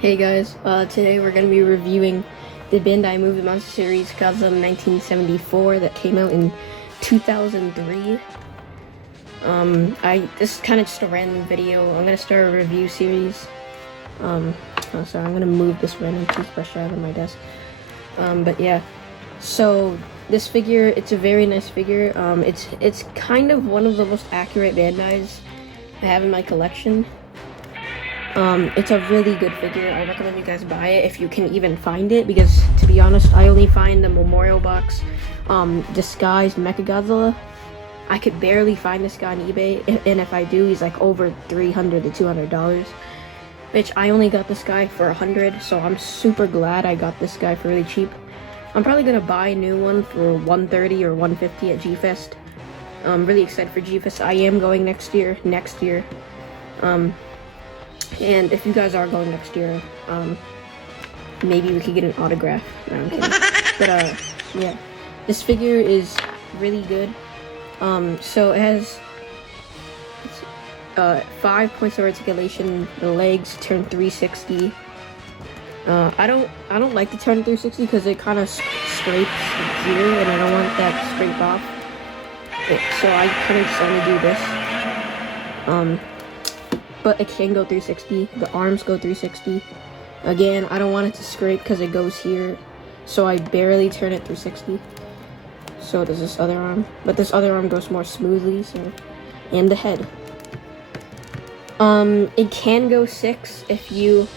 Hey guys, today we're going to be reviewing the Bandai Movie Monster series Godzilla 1974 that came out in 2003. This is kind of just a random video. I'm going to start a review series. I'm going to move this random toothbrush out of my desk. But yeah, so this figure, it's a very nice figure. It's kind of one of the most accurate Bandais I have in my collection. It's a really good figure. I recommend you guys buy it if you can even find it, because to be honest, I only find the memorial box disguised Mecha Godzilla. I could barely find this guy on eBay, and if I do, he's like over $300 to $200. Which I only got this guy for $100, so I'm super glad I got this guy for really cheap. I'm probably gonna buy a new one for $130 or $150 at G-Fest. I'm really excited for G-Fest. I am going next year. And if you guys are going next year, maybe we could get an autograph. No, I'm kidding. But, yeah. This figure is really good. So it has 5 points of articulation. The legs turn 360. I don't like to turn 360 because it kind of scrapes here, and I don't want that to scrape off. So I kind of just only do this. But it can go 360. The arms go 360. Again, I don't want it to scrape because it goes here, so I barely turn it 360. So does this other arm, but this other arm goes more smoothly. So, and the head. It can go 6 if you,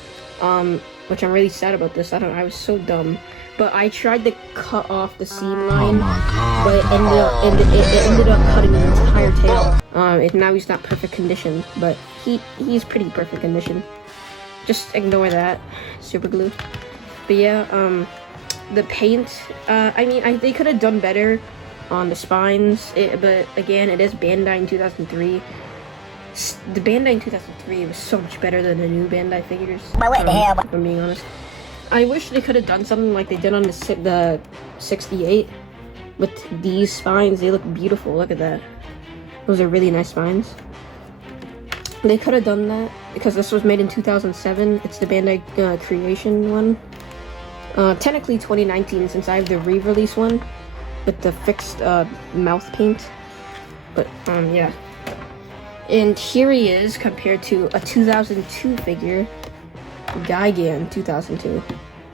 which I'm really sad about this. I was so dumb. But I tried to cut off the seam line, but it ended up cutting the entire tail. Now he's not perfect condition, but he's pretty perfect condition. Just ignore that super glue. But yeah, the paint. I mean, they could have done better on the spines. But again, it is Bandai in 2003. The Bandai in 2003 was so much better than the new Bandai figures. If I'm being honest. I wish they could have done something like they did on the 68 with these spines. They look beautiful. Look at that. Those are really nice spines. They could have done that because this was made in 2007. It's the Bandai Creation one. Technically 2019 since I have the re-release one with the fixed mouth paint. But yeah. And here he is compared to a 2002 figure. Gigan 2002.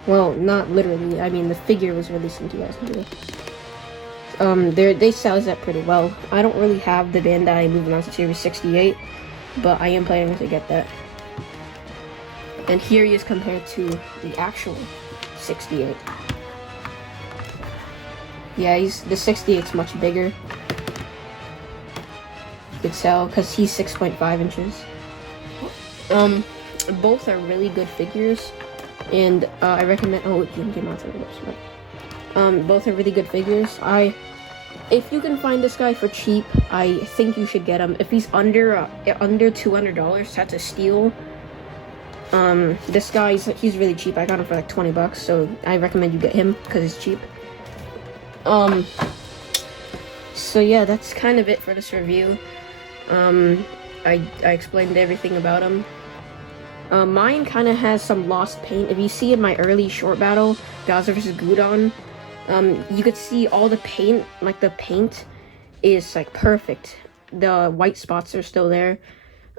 Well, not literally. I mean, the figure was released in 2002. They size that pretty well. I don't really have the Bandai Movie Monster Series 68, but I am planning to get that. And here he is compared to the actual 68. Yeah, the 68's much bigger. You could tell because he's 6.5 inches. Both are really good figures, and I recommend. Oh, it came out of this. Both are really good figures. If you can find this guy for cheap, I think you should get him. If he's under $200, that's a steal. This guy, he's really cheap. I got him for like $20, so I recommend you get him because he's cheap. So yeah, that's kind of it for this review. I explained everything about him. Mine kind of has some lost paint. If you see in my early short battle, Godzilla vs. Gudon, you could see all the paint, like the paint is like perfect. The white spots are still there.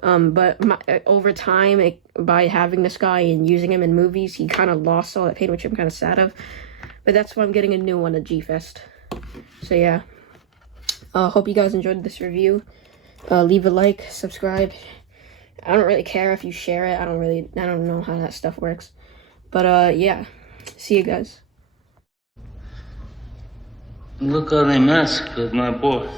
But over time, by having this guy and using him in movies, he kind of lost all that paint, which I'm kind of sad of. But that's why I'm getting a new one at G-Fest. So yeah. Hope you guys enjoyed this review. Leave a like, subscribe. I don't really care if you share it. I don't know how that stuff works. But, yeah. See you guys. Look how they mess with my boy.